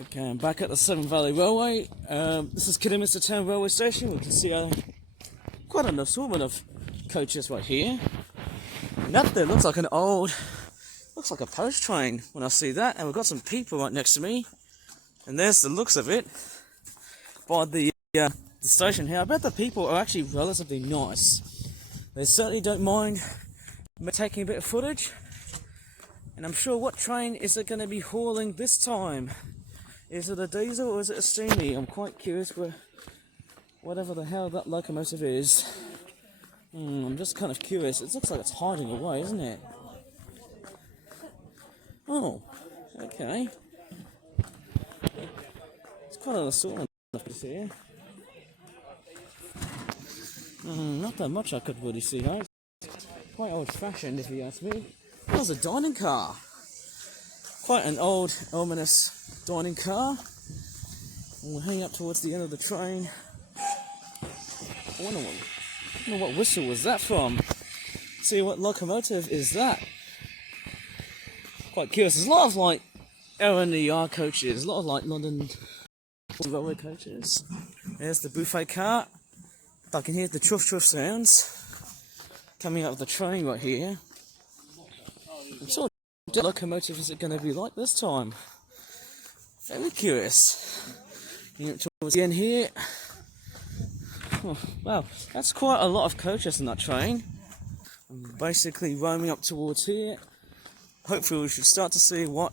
Okay, I'm back at the Severn Valley Railway. This is Kidderminster Town Railway Station. We can see quite an assortment of coaches right here. And that there looks like looks like a post train when I see that. And we've got some people right next to me. And there's the looks of it by the station here. I bet the people are actually relatively nice. They certainly don't mind me taking a bit of footage. And I'm sure, what train is it going to be hauling this time? Is it a diesel or is it a steamy? I'm quite curious whatever the hell that locomotive is. I'm just kind of curious. It looks like it's hiding away, isn't it? Oh, okay. It's quite an assortment of this here. Not that much I could really see, though. Quite old-fashioned, if you ask me. That was a dining car. Quite an old, ominous dining car. And we're heading up towards the end of the train. I wonder what whistle was that from? See, what locomotive is that? Quite curious. There's a lot of LNER coaches, a lot of London railway coaches. There's the buffet cart. I can hear the chuff chuff sounds coming out of the train right here. I'm sure what locomotive is it going to be like this time? Very curious. Towards the end here. Oh, wow, that's quite a lot of coaches in that train. I'm basically roaming up towards here. Hopefully we should start to see what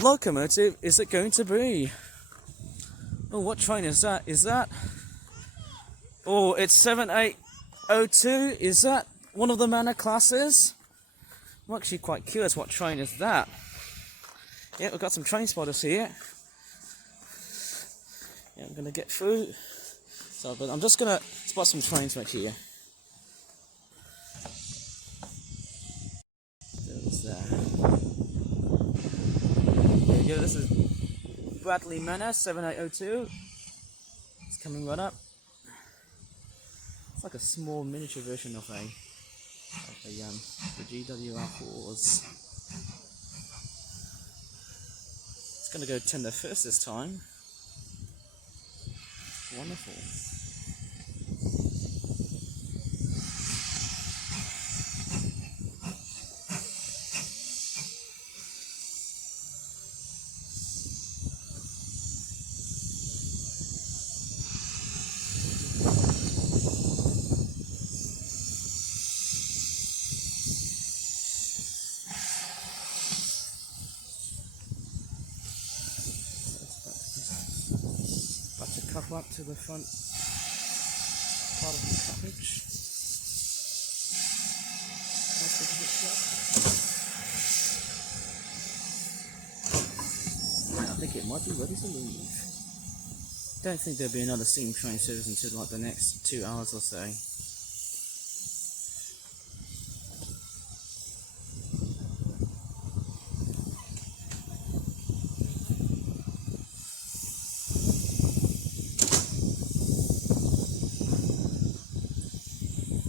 locomotive is it going to be. Oh, what train is that? Oh, it's 7802. Is that one of the Manor classes? I'm actually quite curious, what train is that? Yeah, we've got some train spotters here. Yeah, I'm gonna get through. But I'm just gonna spot some trains right here. There's that. There we go. This is Bradley Manor 7802. It's coming right up. It's like a small miniature version of the GWR4s. It's gonna go tender first this time. Wonderful. About to couple up to the front part of the carriage. I think it might be ready to leave. Don't think there'll be another steam train service until the next 2 hours or so.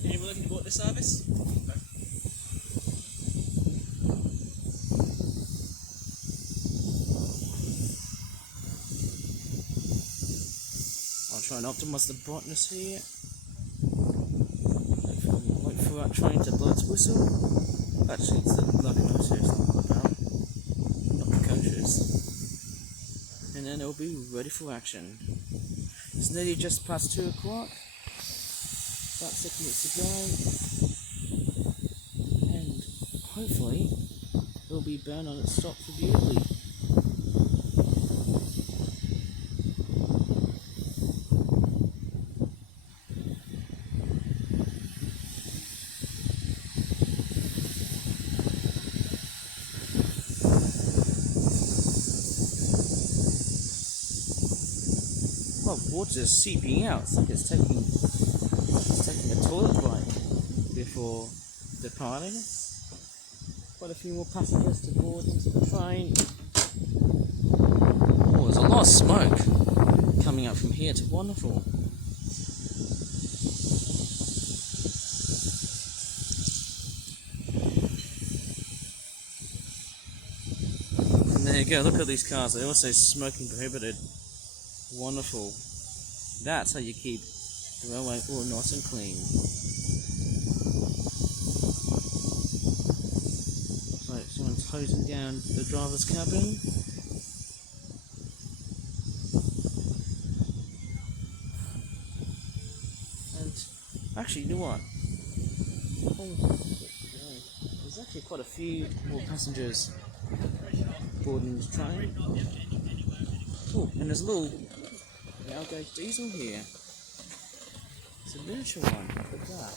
Anyone looking to board the service? No. I'll try and optimize the brightness here. Wait for that train to blow its whistle. Actually, it's the locomotives I'm about, not the coaches. And then it'll be ready for action. It's nearly just past 2 o'clock. About 6 minutes to go. And hopefully, it'll be bound on its stop for Bewley. Well, water's seeping out. It's like it's taking a toilet break before departing. Quite a few more passengers to board into the train. Oh, there's a lot of smoke coming up from here. It's wonderful. And There you go, look at these cars. They all say smoking prohibited. Wonderful. That's how you keep the railway all nice and clean. Looks like someone's hosing down the driver's cabin. And actually, you know what? There's actually quite a few more passengers boarding this train. Oh, and there's a little Algate diesel here. It's a miniature one. Look at that.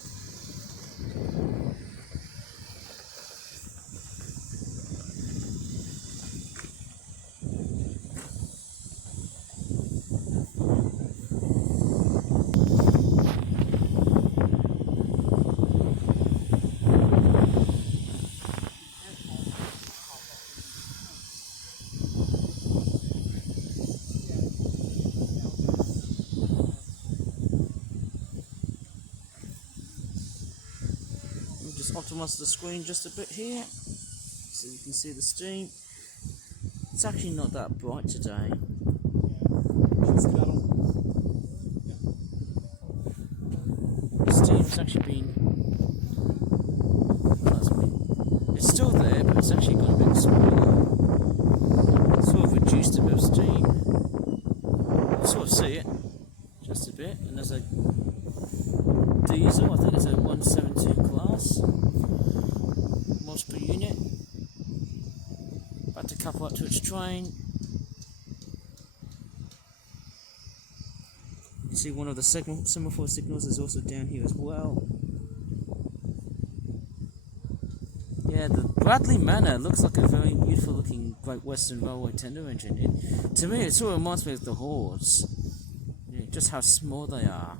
Just optimize the screen just a bit here so you can see the steam. It's actually not that bright today. The steam's actually been, it's still there, but it's actually got a bit smaller. It's sort of reduced a bit of steam. You sort of see it just a bit, and there's a diesel, I think it's a 172 class, miles per unit. About to couple up to its train. You can see one of the semaphore signals is also down here as well. Yeah, the Bradley Manor looks like a very beautiful looking Great Western Railway tender engine. To me it sort of reminds me of the Hordes, just how small they are.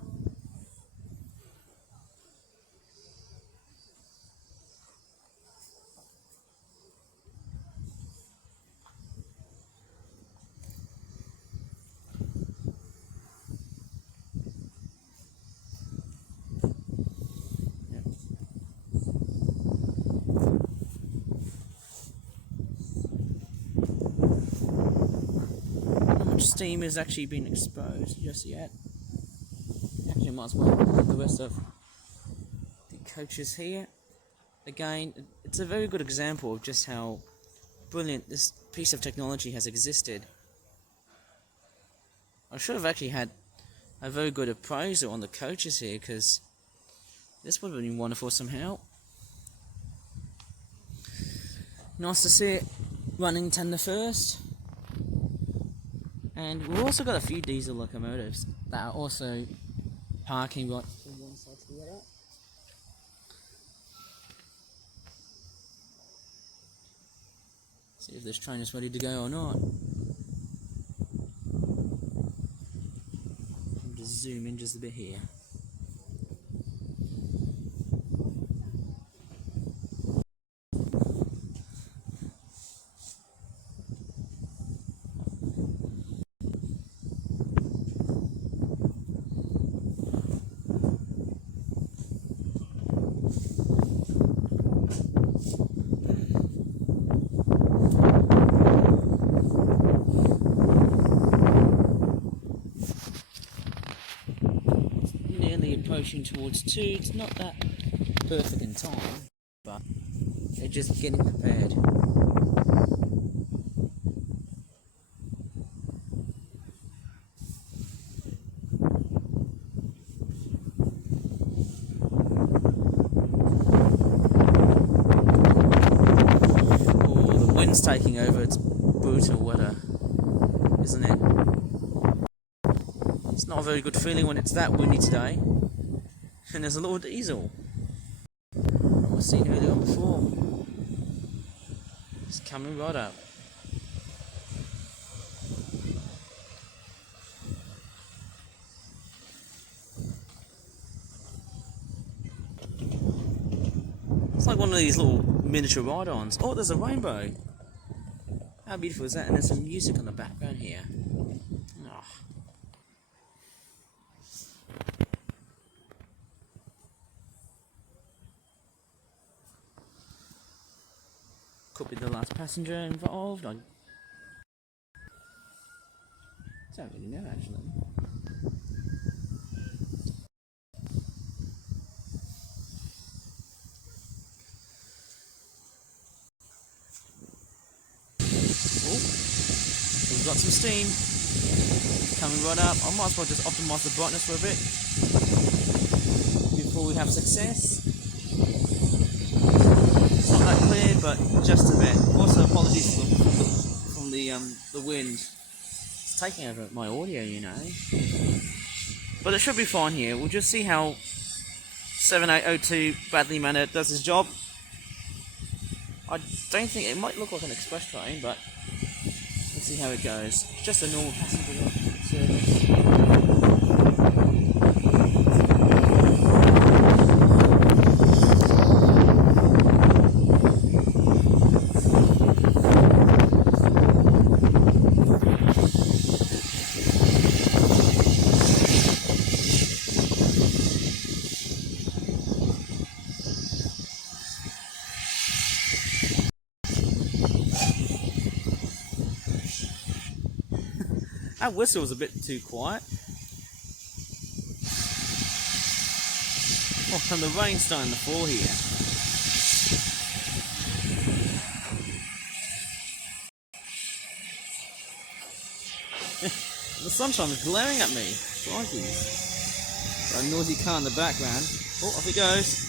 Steam has actually been exposed just yet. Actually, might as well look at the rest of the coaches here. Again, it's a very good example of just how brilliant this piece of technology has existed. I should have actually had a very good appraisal on the coaches here, because this would have been wonderful somehow. Nice to see it running tender first. And we've also got a few diesel locomotives that are also parking right from one side to the other. See if this train is ready to go or not. I'll just zoom in just a bit here. Approaching towards 2, it's not that perfect in time, but they're just getting prepared. Oh, the wind's taking over, it's brutal weather, isn't it? It's not a very good feeling when it's that windy today. And there's a little diesel I was seeing earlier on before. It's coming right up. It's like one of these little miniature ride-ons. Oh, there's a rainbow. How beautiful is that? And there's some music on the background here. Oh. Could be the last passenger involved. I I don't really know actually. Oh, we've got some steam coming right up. I might as well just optimise the brightness for a bit before we have success. It's not that clear, but just a bit. Also, apologies from the wind. It's taking over my audio, you know. But it should be fine here. We'll just see how 7802 Bradley Manor does his job. I don't think it might look like an express train, but let's see how it goes. It's just a normal passenger service. That whistle was a bit too quiet. Oh, and the rain's starting to fall here. The sunshine is glaring at me. Crikey. Got a noisy car in the background. Oh, off it goes.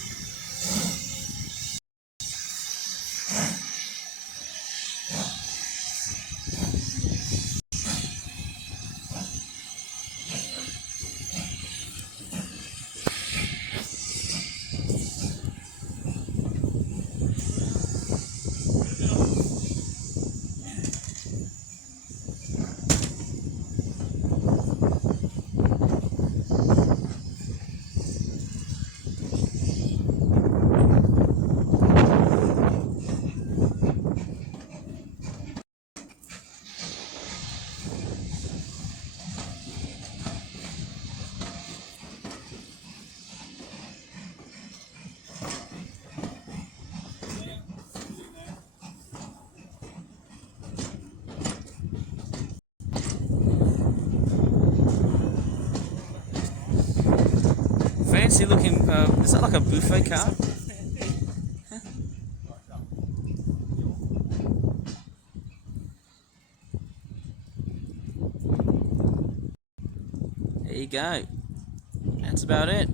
Fancy looking, is that like a buffet car? There you go. That's about it.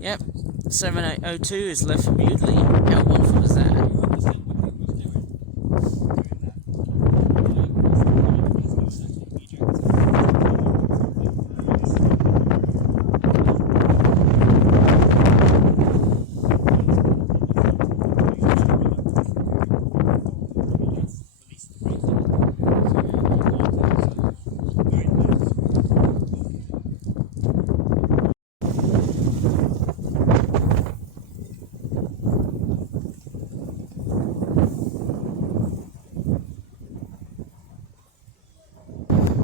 Yep, 7802 is left for Bewdley. How wonderful is that?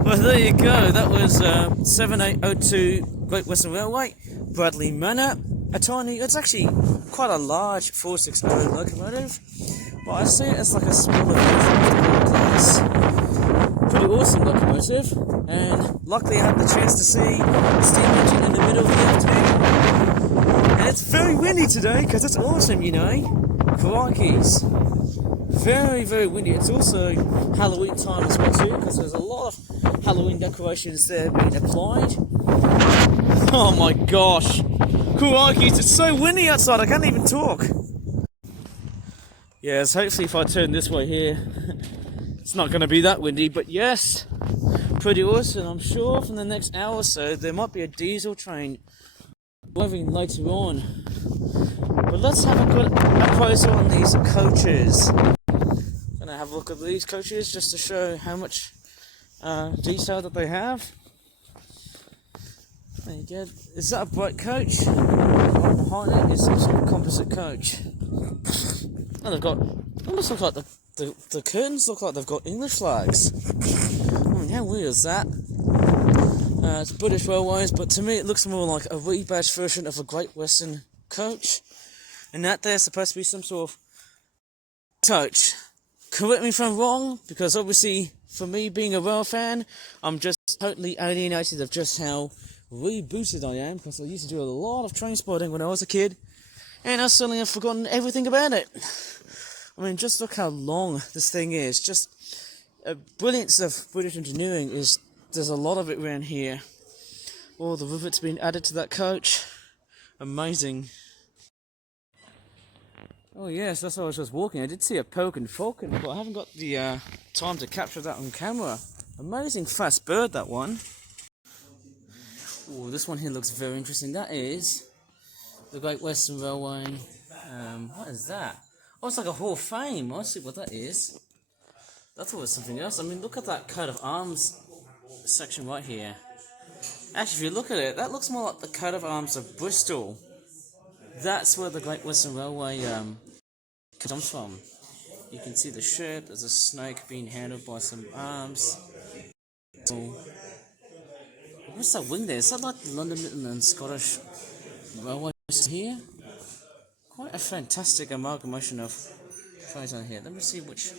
Well, there you go. That was 7802 Great Western Railway, Bradley Manor. It's actually quite a large 460 locomotive, but I see it as like a smaller version of the old class. Pretty awesome locomotive, and luckily I had the chance to see the steam engine in the middle of the afternoon. And it's very windy today, because it's autumn, you know. Crikeys. Very, very windy. It's also Halloween time as well too, because there's a lot of Halloween decorations there being applied. Oh my gosh. Crikey, it's so windy outside, I can't even talk. Yes, hopefully if I turn this way here, it's not going to be that windy, but yes, pretty awesome. I'm sure from the next hour or so, there might be a diesel train arriving later on. But let's have a closer on these coaches. I'm going to have a look at these coaches just to show how much detail that they have. There you go. Is that a bright coach? Right behind it is some sort of composite coach. Oh, they've got, almost look like the curtains look like they've got English flags. How weird is that? It's British Railways, but to me it looks more like a rebadged version of a Great Western coach. And that there's supposed to be some sort of coach. Correct me if I'm wrong, because obviously for me being a rail fan, I'm just totally alienated of just how rebooted I am, because I used to do a lot of train spotting when I was a kid, and I suddenly have forgotten everything about it. I mean, just look how long this thing is. Just brilliance of British engineering is, there's a lot of it around here. All the rivets being added to that coach. Amazing. Oh yes, that's why I was just walking. I did see a Pelican Falcon, but I haven't got the time to capture that on camera. Amazing fast bird, that one. Oh, this one here looks very interesting. That is the Great Western Railway. What is that? Oh, it's like a Hall of Fame. I see what that is. I thought it was something else. I mean, look at that coat of arms section right here. Actually, if you look at it, that looks more like the coat of arms of Bristol. That's where the Great Western Railway comes from. You can see the ship, there's a snake being handled by some arms. So, what's that wing there? Is that like the London Midland and Scottish Railway here? Quite a fantastic amalgamation of trains on here. Let me see which.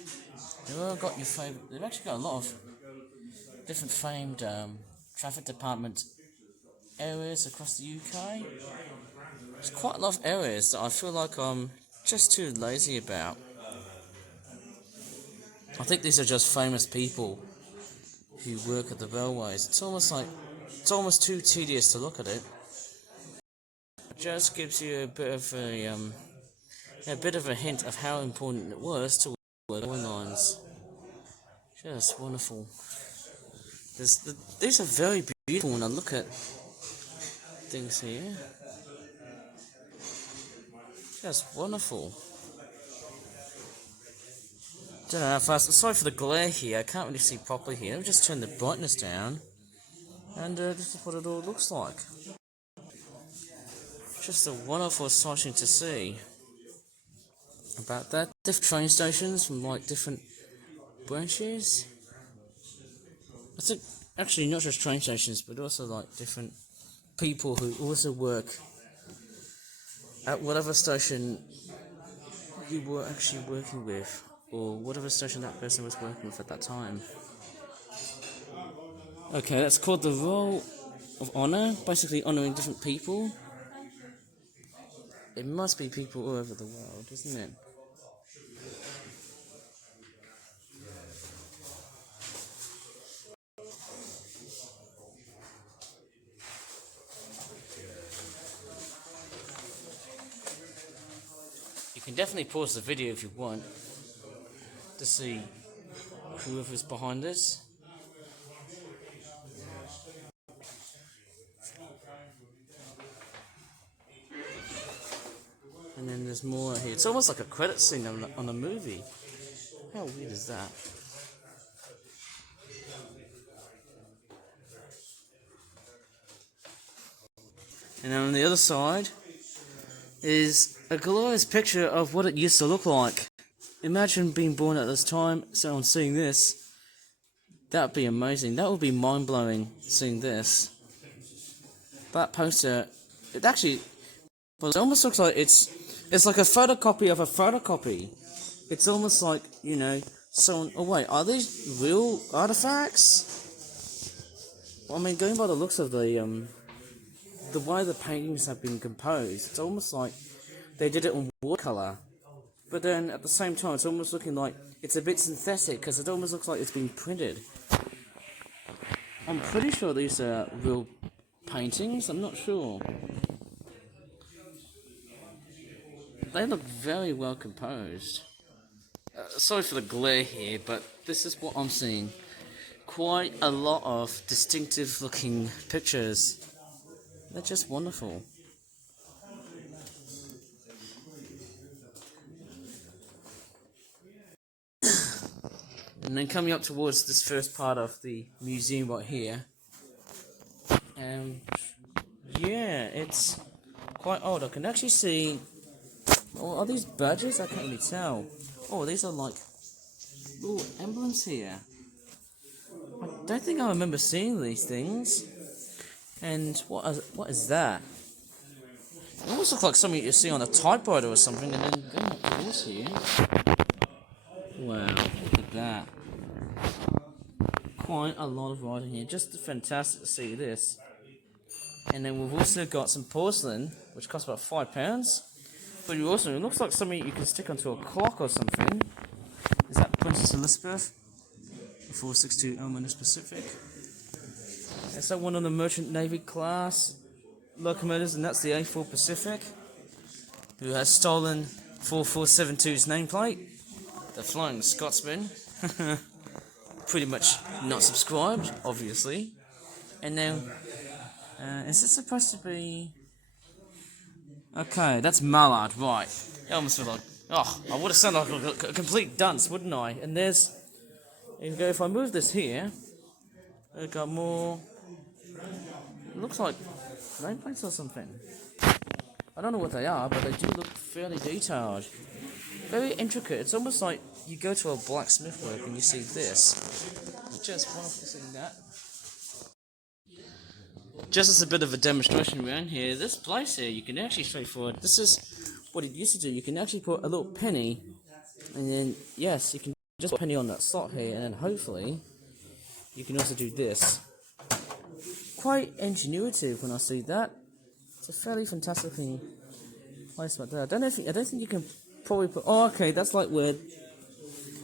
They've all got your favourite. They've actually got a lot of different famed traffic department areas across the UK. There's quite a lot of areas that I feel like I'm just too lazy about. I think these are just famous people who work at the railways. It's almost too tedious to look at it. It just gives you a bit of a hint of how important it was to work on lines. Just wonderful. These are very beautiful when I look at things here. Just wonderful. Don't know how fast. Sorry for the glare here. I can't really see properly here. Let me just turn the brightness down, and this is what it all looks like. Just a wonderful sighting to see. About that, different train stations from like different branches. I think actually not just train stations, but also like different people who also work at whatever station you were actually working with, or whatever station that person was working with at that time. Okay, that's called the Roll of Honour, basically honouring different people. It must be people all over the world, isn't it? You can definitely pause the video if you want to see whoever's behind this. And then there's more here. It's almost like a credit scene on a movie. How weird is that? And then on the other side is a glorious picture of what it used to look like. Imagine being born at this time, so on seeing this. That would be amazing. That would be mind-blowing, seeing this. That poster, it actually, well, it almost looks like it's like a photocopy of a photocopy. It's almost like, you know, someone, oh wait, are these real artifacts? Well, I mean, going by the looks of the way the paintings have been composed, it's almost like they did it in watercolour. But then, at the same time, it's almost looking like it's a bit synthetic, because it almost looks like it's been printed. I'm pretty sure these are real paintings, I'm not sure. They look very well composed. Sorry for the glare here, but this is what I'm seeing. Quite a lot of distinctive looking pictures. They're just wonderful. And then coming up towards this first part of the museum right here. Yeah, it's quite old. I can actually see. Oh, are these badges? I can't really tell. Oh, these are like little emblems here. I don't think I remember seeing these things. And what is that? It almost looks like something you see on a typewriter or something, and then going up to this here. Wow, look at that. quite a lot of writing here. Just fantastic to see this. And then we've also got some porcelain, which costs about £5. But you also, it looks like something you can stick onto a clock or something. Is that Princess Elizabeth? 462 Elminus Pacific. Is that one of the Merchant Navy class locomotives? And that's the A4 Pacific, who has stolen 4472's nameplate. The Flying Scotsman. Pretty much not subscribed, obviously. And now, is this supposed to be... Okay, that's Mallard, right. I almost feel like... Oh, I would have sounded like a complete dunce, wouldn't I? And there's... If I move this here, I've got more... It looks like nameplates or something. I don't know what they are, but they do look fairly detailed. Very intricate. It's almost like you go to a blacksmith work and you see this. Just one seeing that. Just as a bit of a demonstration around here, this place here, you can actually straightforward. This is what it used to do. You can actually put a little penny, and then yes, you can just put a penny on that slot here, and then hopefully you can also do this. Quite ingenuitive when I see that. It's a fairly fantastic thing. Place right there. I don't think you can probably put. Oh, okay, that's like where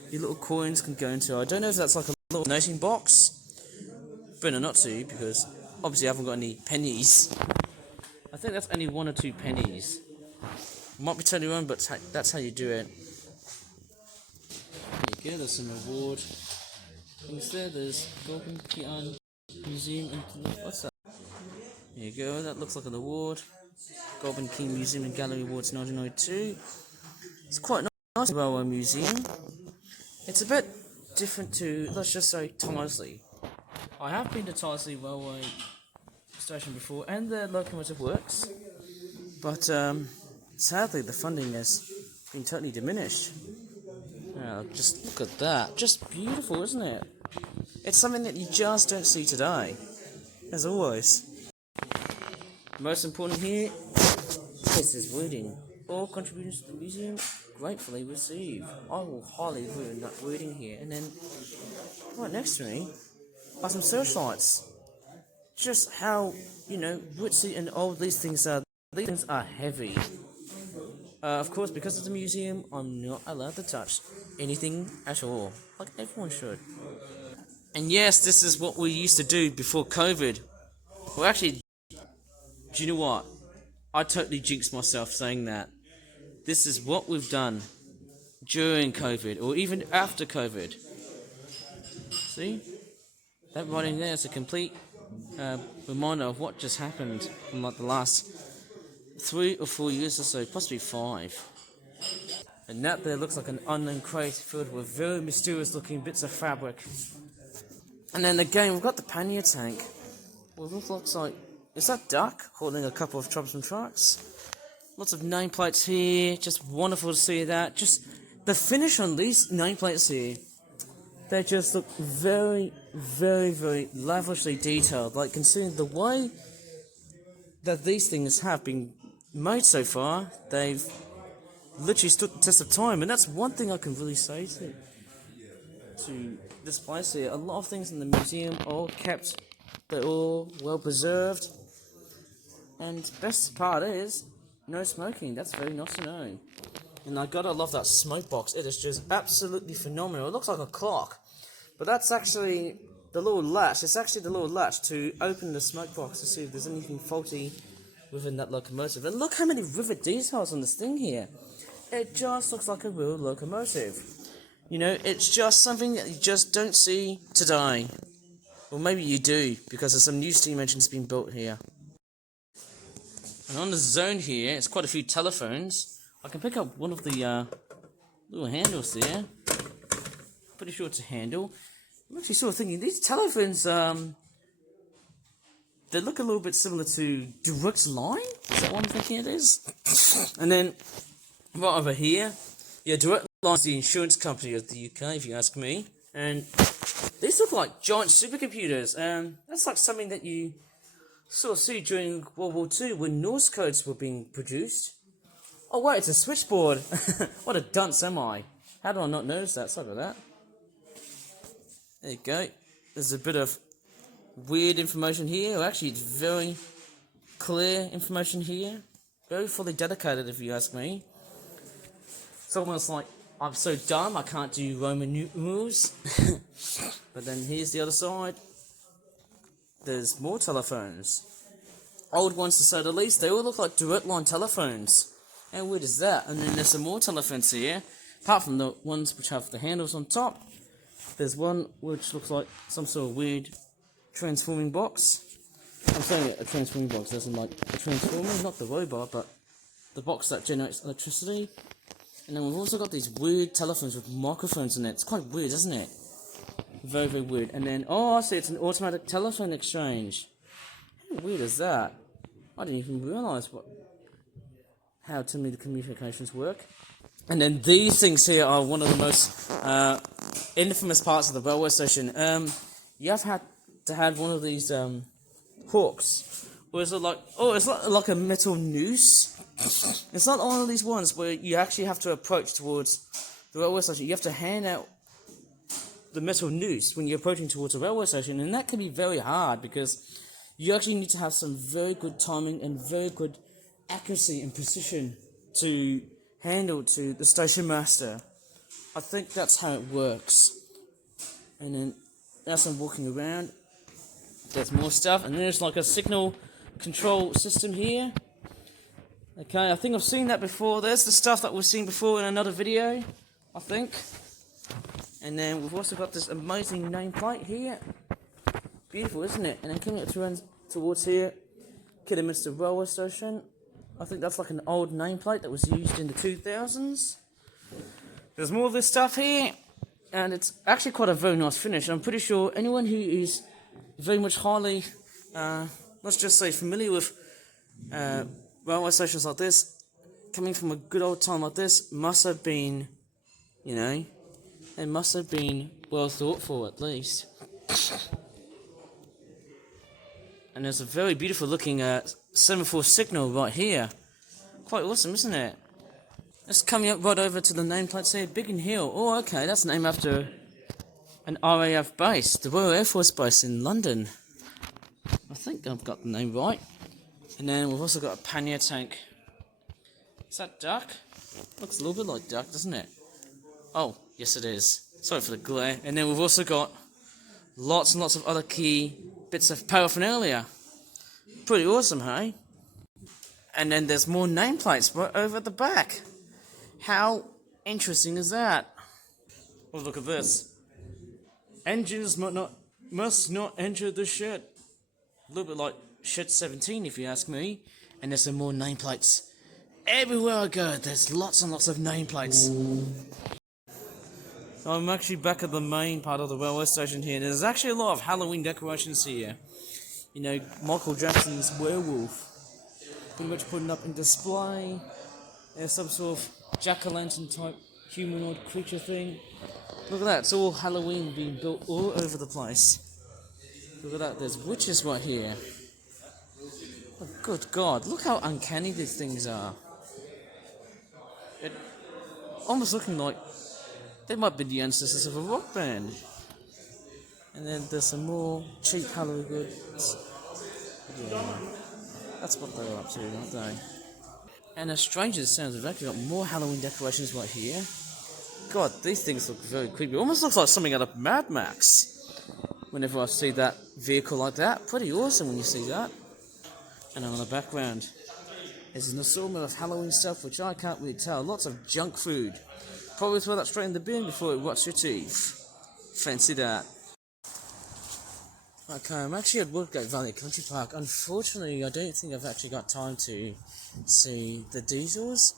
your little coins can go into. I don't know if that's like a little noting box. Better not to, because obviously I haven't got any pennies. I think that's only 1 or 2 pennies. Might be totally wrong, but that's how you do it. There you go, there's some reward things there. There's Golden Kian Museum and what's that? There you go, that looks like an award. Golden King Museum and Gallery Awards 1992. It's quite nice railway museum. It's a bit different to, let's just say, Tyseley. I have been to Tyseley Railway Station before, and the locomotive works, but sadly the funding has been totally diminished. Just look at that, just beautiful, isn't it? It's something that you just don't see today, as always. Most important here, this is wording. All contributions to the museum gratefully receive. I will highly ruin that wording here, and then right next to me are some searchlights. Just how, ritzy and old these things are. These things are heavy. Of course, because it's a museum, I'm not allowed to touch anything at all. Like everyone should. And yes, this is what we used to do before COVID. Well, actually, do you know what? I totally jinxed myself saying that. This is what we've done during COVID, or even after COVID. See? That writing there is a complete reminder of what just happened in like the last 3 or 4 years or so, possibly 5. And that there looks like an unknown crate filled with very mysterious looking bits of fabric. And then again, we've got the pannier tank. Well, it looks like, is that Duck holding a couple of troublesome trucks? Lots of nameplates here, just wonderful to see that. Just the finish on these nameplates here, they just look very, very, very lavishly detailed. Like, considering the way that these things have been made so far, they've literally stood the test of time. And that's one thing I can really say to this place here. A lot of things in the museum are all kept, they're all well preserved. And best part is, no smoking. That's very nice to know. And I gotta love that smoke box. It is just absolutely phenomenal. It looks like a clock. But that's actually the little latch. It's actually the little latch to open the smoke box to see if there's anything faulty within that locomotive. And look how many rivet details on this thing here. It just looks like a real locomotive. It's just something that you just don't see today. Well, maybe you do, because there's some new steam engines being built here. And on the zone here, it's quite a few telephones. I can pick up one of the little handles there. Pretty sure it's a handle. I'm actually sort of thinking, these telephones, they look a little bit similar to Direct Line? Is that what I'm thinking it is? And then, right over here, yeah, Direct Line is the insurance company of the UK, if you ask me. And these look like giant supercomputers, and that's like something that you sort of see during World War II when Norse codes were being produced. Oh wait, it's a switchboard. What a dunce am I? How do I not notice that? Sorry about that. There you go. there's a bit of weird information here. Or actually, it's very clear information here. Very fully dedicated, if you ask me. It's almost like I'm so dumb I can't do Roman numerals. But then here's the other side. There's more telephones. Old ones to say the least. They all look like direct line telephones. How weird is that? And then there's some more telephones here. Apart from the ones which have the handles on top. There's one which looks like some sort of weird transforming box. I'm saying a transforming box, as in like a transformer, not the robot, but the box that generates electricity. And then we've also got these weird telephones with microphones in it. It's quite weird, isn't it? Very, very weird. And then, oh, I see, it's an automatic telephone exchange. How weird is that? I didn't even realise how telecommunications work. And then these things here are one of the most infamous parts of the railway station. You have had to have one of these hooks. Or is it like, oh, it's like a metal noose? It's not one of these ones where you actually have to approach towards the railway station. You have to hand out the metal noose when you're approaching towards a railway station, and that can be very hard because you actually need to have some very good timing and very good accuracy and precision to handle to the station master. I think that's how it works. And then as I'm walking around, there's more stuff, and there's like a signal control system here. Okay, I think I've seen that before. There's the stuff that we've seen before in another video, I think. And then we've also got this amazing nameplate here. Beautiful, isn't it? And then coming up towards here, Kidderminster Railway Station. I think that's like an old nameplate that was used in the 2000s. There's more of this stuff here, and it's actually quite a very nice finish. I'm pretty sure anyone who is very much highly, let's just say, familiar with railway stations like this, coming from a good old time like this, must have been, you know, it must have been well thought for at least. And there's a very beautiful looking semaphore signal right here. Quite awesome, isn't it? It's coming up right over to the nameplate here, Biggin Hill. Oh, okay, that's named after an RAF base, the Royal Air Force Base in London. I think I've got the name right. And then we've also got a pannier tank. Is that duck? Looks a little bit like duck, doesn't it? Oh, yes it is. Sorry for the glare. And then we've also got lots and lots of other key bits of paraphernalia. Pretty awesome, hey? And then there's more nameplates right over at the back. How interesting is that? Well, look at this. Engines must not enter the shed. A little bit like Shed 17, if you ask me. And there's some more nameplates. Everywhere I go, there's lots and lots of nameplates. So I'm actually back at the main part of the railway station here. There's actually a lot of Halloween decorations here. You know, Michael Jackson's werewolf. Pretty much putting up in display. There's some sort of jack-o'-lantern type humanoid creature thing. Look at that, it's all Halloween being built all over the place. Look at that, there's witches right here. Oh, good God, look how uncanny these things are. It almost looking like they might be the ancestors of a rock band. And then there's some more cheap Halloween goods. Yeah, that's what they're up to, aren't they? And as strange as it sounds, we've actually got more Halloween decorations right here. God, these things look very creepy. It almost looks like something out of Mad Max. Whenever I see that vehicle like that, pretty awesome when you see that. And on the background, there's an assortment of Halloween stuff which I can't really tell. Lots of junk food. Probably throw that straight in the bin before it rots your teeth. Fancy that. Okay, I'm actually at Woodgate Valley Country Park. Unfortunately, I don't think I've actually got time to see the diesels.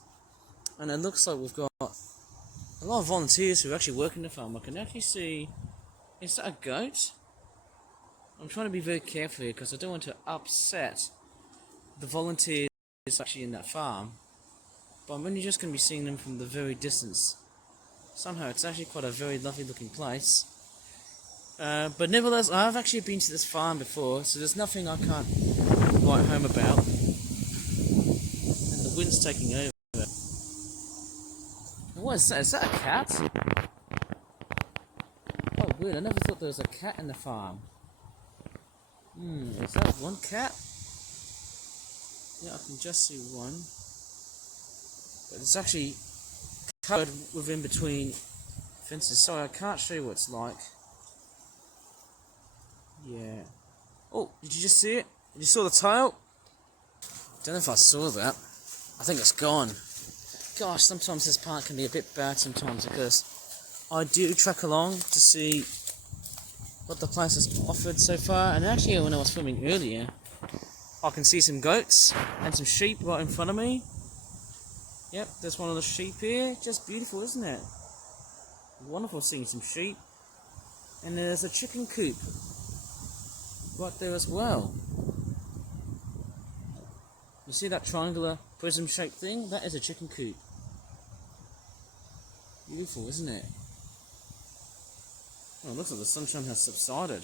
And it looks like we've got a lot of volunteers who are actually working the farm. I can actually see... Is that a goat? I'm trying to be very careful here because I don't want to upset the volunteers actually in that farm. But I'm only just going to be seeing them from the very distance. Somehow it's actually quite a very lovely looking place. But nevertheless, I've actually been to this farm before, so there's nothing I can't write home about. And the wind's taking over. What is that? Is that a cat? Oh weird. I never thought there was a cat in the farm. Is that one cat? Yeah, I can just see one. But it's actually covered within between fences. Sorry, I can't show you what it's like. Yeah. Oh, did you just see it? You saw the tail? Don't know if I saw that. I think it's gone. Gosh, sometimes this park can be a bit bad sometimes because I do trek along to see what the place has offered so far. And actually, when I was filming earlier, I can see some goats and some sheep right in front of me. Yep, there's one of the sheep here. Just beautiful, isn't it? Wonderful seeing some sheep. And there's a chicken coop right there as well. You see that triangular prism shaped thing? That is a chicken coop. Beautiful, isn't it? Oh, it looks like the sunshine has subsided.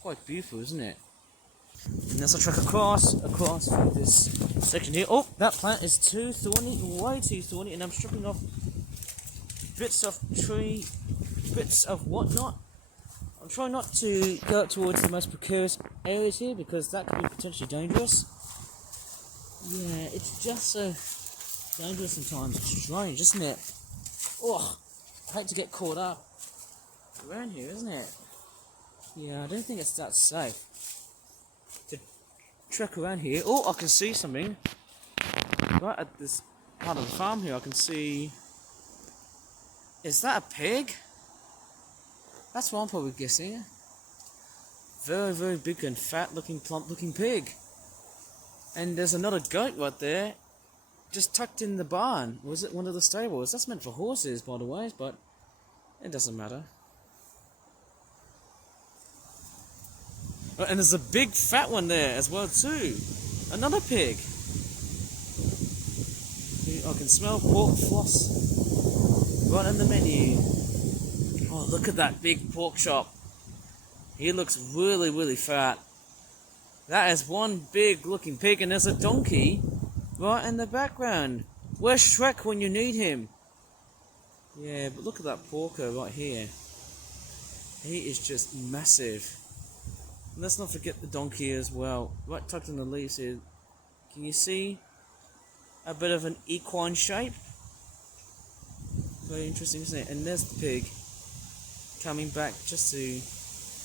Quite beautiful, isn't it? And as I trek across through this section here. Oh, that plant is too thorny, way too thorny, and I'm stripping off bits of tree, bits of whatnot. I'm trying not to go up towards the most precarious areas here because that could be potentially dangerous. Yeah, it's just so dangerous sometimes. It's strange, isn't it? Oh, I hate to get caught up around here, isn't it? Yeah, I don't think it's that safe to trek around here. Oh, I can see something. Right at this part of the farm here, I can see... Is that a pig? That's what I'm probably guessing. Very, very big and fat looking, plump looking pig. And there's another goat right there, just tucked in the barn. Was it one of the stables? That's meant for horses, by the way, but it doesn't matter. Oh, and there's a big fat one there as well too. Another pig. I can smell pork floss right on the menu. Oh, look at that big pork chop. He looks really, really fat. That is one big looking pig, and there's a donkey right in the background. Where's Shrek when you need him? Yeah, but look at that porker right here. He is just massive. And let's not forget the donkey as well. Right tucked in the leaves here. Can you see a bit of an equine shape? Very interesting, isn't it? And there's the pig coming back just to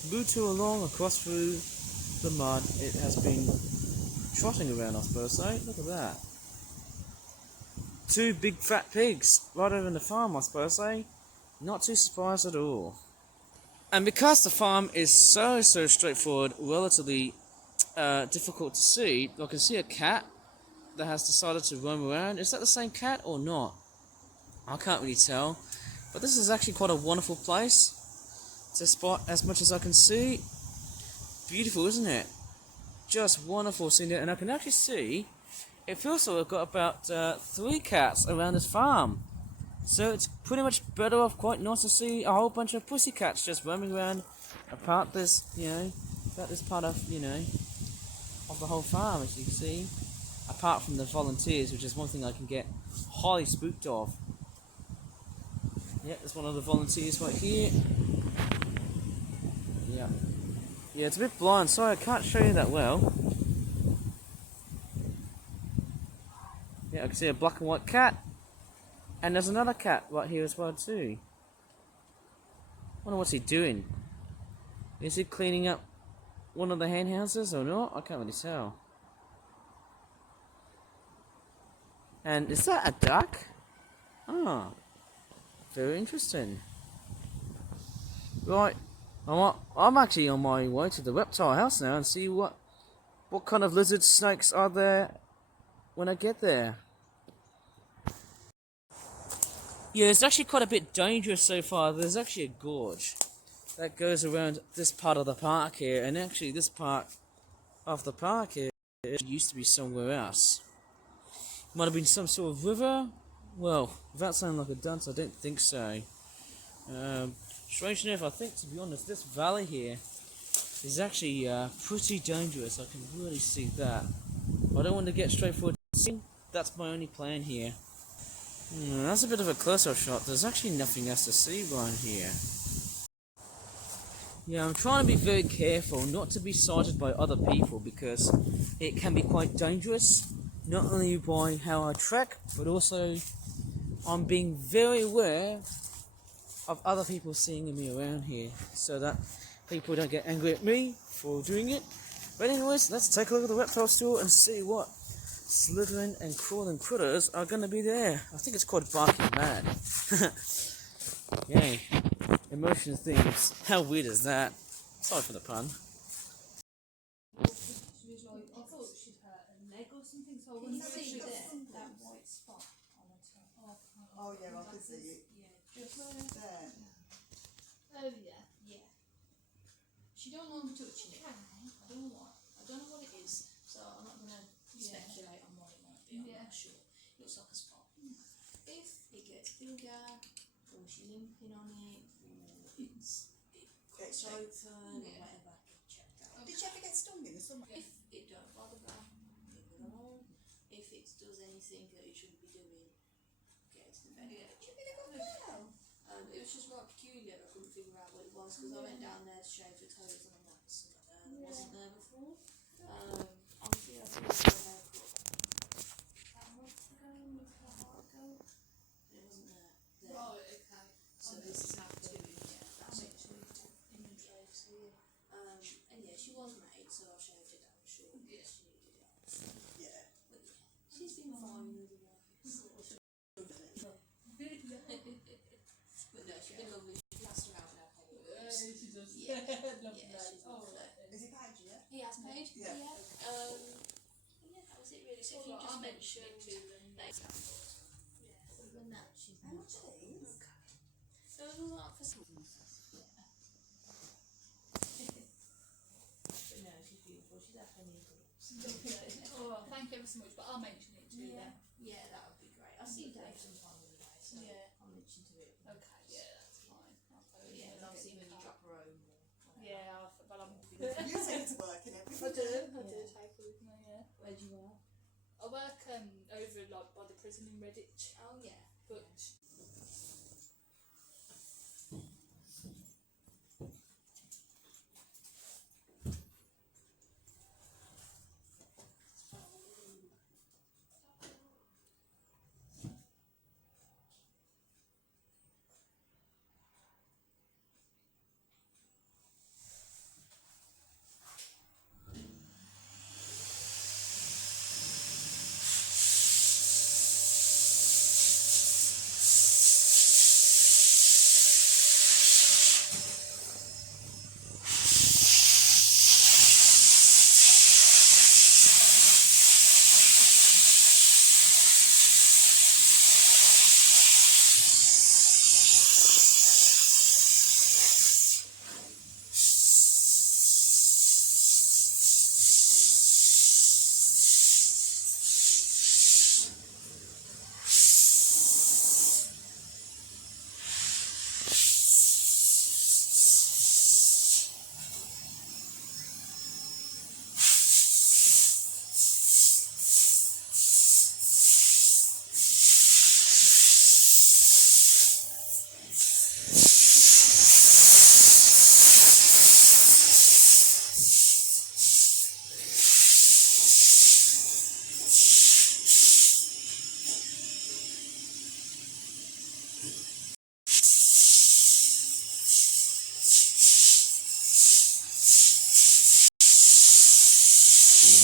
bootle along across through the mud. It has been trotting around, I suppose. So look at that. Two big fat pigs right over in the farm, I suppose. Not too surprised at all. And because the farm is so straightforward, relatively difficult to see, I can see a cat that has decided to roam around. Is that the same cat or not? I can't really tell. But this is actually quite a wonderful place to spot as much as I can see. Beautiful, isn't it? Just wonderful seeing it. And I can actually see, it feels like we've got about 3 cats around this farm. So it's pretty much better off, quite nice to see a whole bunch of pussycats just roaming around apart this, about this part of, of the whole farm, as you can see. Apart from the volunteers, which is one thing I can get highly spooked of. Yeah, there's one of the volunteers right here. Yeah. Yeah, it's a bit blind, sorry I can't show you that well. Yeah, I can see a black and white cat. And there's another cat right here as well too. I wonder what's he doing. Is he cleaning up one of the hen houses or not? I can't really tell. And is that a duck? Ah, very interesting. Right, I'm actually on my way to the reptile house now and see what kind of lizards, snakes are there when I get there. Yeah, it's actually quite a bit dangerous so far. There's actually a gorge that goes around this part of the park here, and actually this part of the park here used to be somewhere else. Might have been some sort of river. Well, without sounding like a dunce, I don't think so. Strange enough, I think, to be honest, this valley here is actually pretty dangerous. I can really see that. I don't want to get straight forward. That's my only plan here. That's a bit of a close-up shot. There's actually nothing else to see around here. Yeah, I'm trying to be very careful not to be sighted by other people because it can be quite dangerous. Not only by how I trek, but also I'm being very aware of other people seeing me around here so that people don't get angry at me for doing it. But anyways, let's take a look at the reptile store and see what slithering and crawling critters are going to be there. I think it's called Barking Mad. Yay. Emotion things. How weird is that? Sorry for the pun. She was like, I thought she'd hurt her leg or something, so I Can you wondered if see she'd there, that white spot on her toe? Oh, Oh yeah, I could see it. yeah, just There. oh yeah. Yeah. She don't want me touching it. I don't know why. I don't know what it is, so I'm not gonna speculate on what it might be. I'm Yeah. not sure. It looks like a spot. If it gets bigger, or she's limping on it, or it cuts open, or whatever, get checked out. Did you ever get stung in the summer? If it don't bother her, leave it alone. If it does anything that it shouldn't be doing, get it to the vet. Should be the good girl. It was just right peculiar. I couldn't figure out what it was because I went down there to shave her toes and I'm like, there's something there that wasn't there before. Honestly, I think it's a haircut about a month ago, maybe a heart ago, and it wasn't there. Right, okay. So this is how it's doing, yeah, that's actually in the tray, so yeah. And yeah, she was made, so I shaved it down short because she needed it. Yeah. But yeah, she's been fine otherwise. But no, she's been lovely. She passed around now. She does. Yeah, Lovely. yeah, she's Oh, lovely. Is it paid yet? He has paid. Yeah. Yeah. Yeah, that was it really. So if you just mention it to them, they can. Yeah. Other than that, she's How much are these? okay. Those were like for some. Yeah. But no, she's beautiful. She's had plenty of groups. Oh, thank you ever so much, but I'll mention it to them. Yeah, that would be great. I'll see Dave sometime the other day, so Yeah. I'll mention to it. Okay, yeah, that's fine. But yeah, and obviously when you drop her home or whatever. Yeah, well, I'm. You take it to work and everything. I do Yeah. take her with me, yeah. Where do you work? I work over like by the prison in Redditch, Oh yeah. but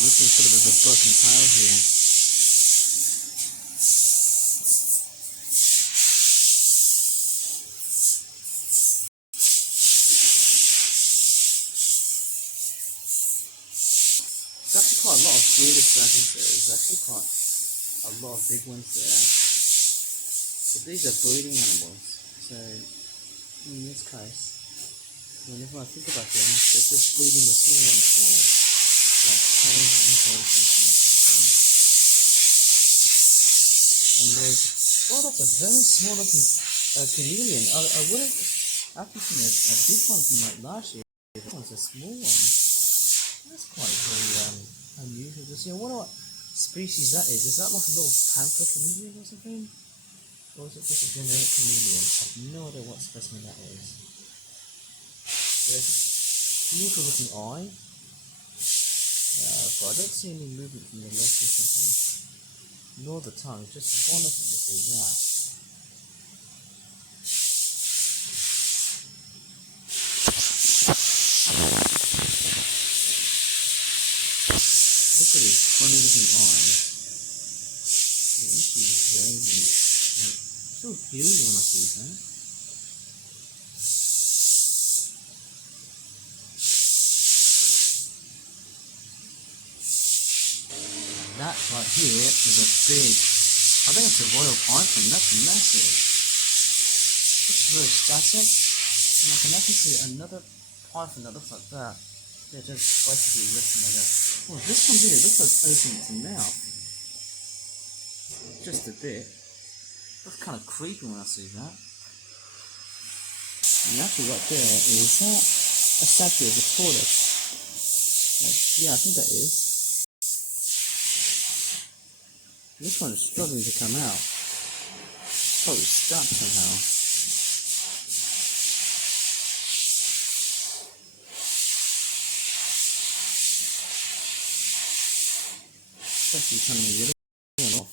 Looking sort of as a broken tail here. There's actually quite a lot of Swedish dragons there. There's actually quite a lot of big ones there. But these are breeding animals. So in this case, whenever I think about them, they're just breeding the small ones for like tails and toes and things like that. And there's oh, that's a very small looking chameleon. I would have actually seen a big one from like last year. This one's a small one. That's quite very unusual to see. I wonder what species that is. Is that like a little panther chameleon or something? Or is it just a generic chameleon? I have no idea what specimen that is. There's Beautiful looking eye. But I don't see any movement from the legs or something. Nor the tongue. Just wonderful to see that. Look at his funny looking eye. Yeah, this is very, so huge when I see that. That right here is a big, I think it's a royal python. That's massive. It's very static, and I can actually see another python that looks like that. They're just basically resting like that. Oh, this one here looks like it's opening its mouth. Just a bit. That's kind of creepy when I see that. And actually right there, is that a statue of a tortoise? Yeah, I think that is. This one is struggling to come out. It's probably stuck somehow. Especially coming yellow off.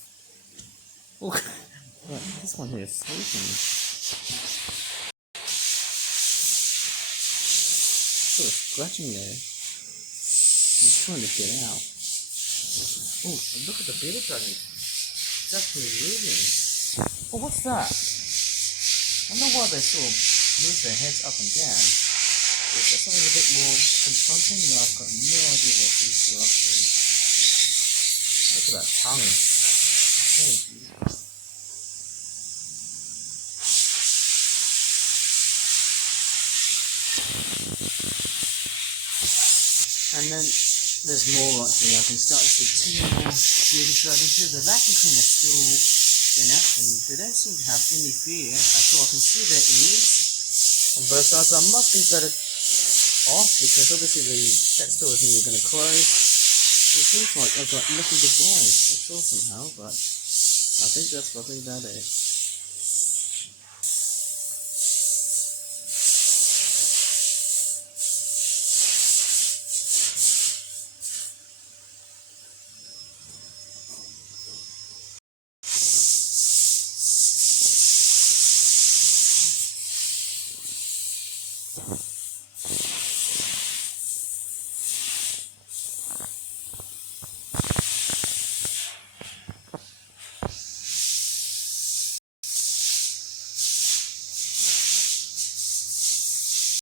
Oh, right, this one here is sleeping. Sort of scratching there. He's trying to get out. Oh, and look at the bearded dragon. It's actually moving. Oh, what's that? I don't know why they sort of move their heads up and down. Is that something a bit more confronting? No, I've got no idea what these two are up to. Look at that tongue. So beautiful. And then there's more right here. I can start to see two more bearded dragons here. The vacuum cleaner is still in action. They don't seem to have any fear at all. I can see their ears on both sides. I must be better off because obviously the pet store is nearly going to close. It seems like I've got nothing to buy. That's all somehow, but I think that's probably about it.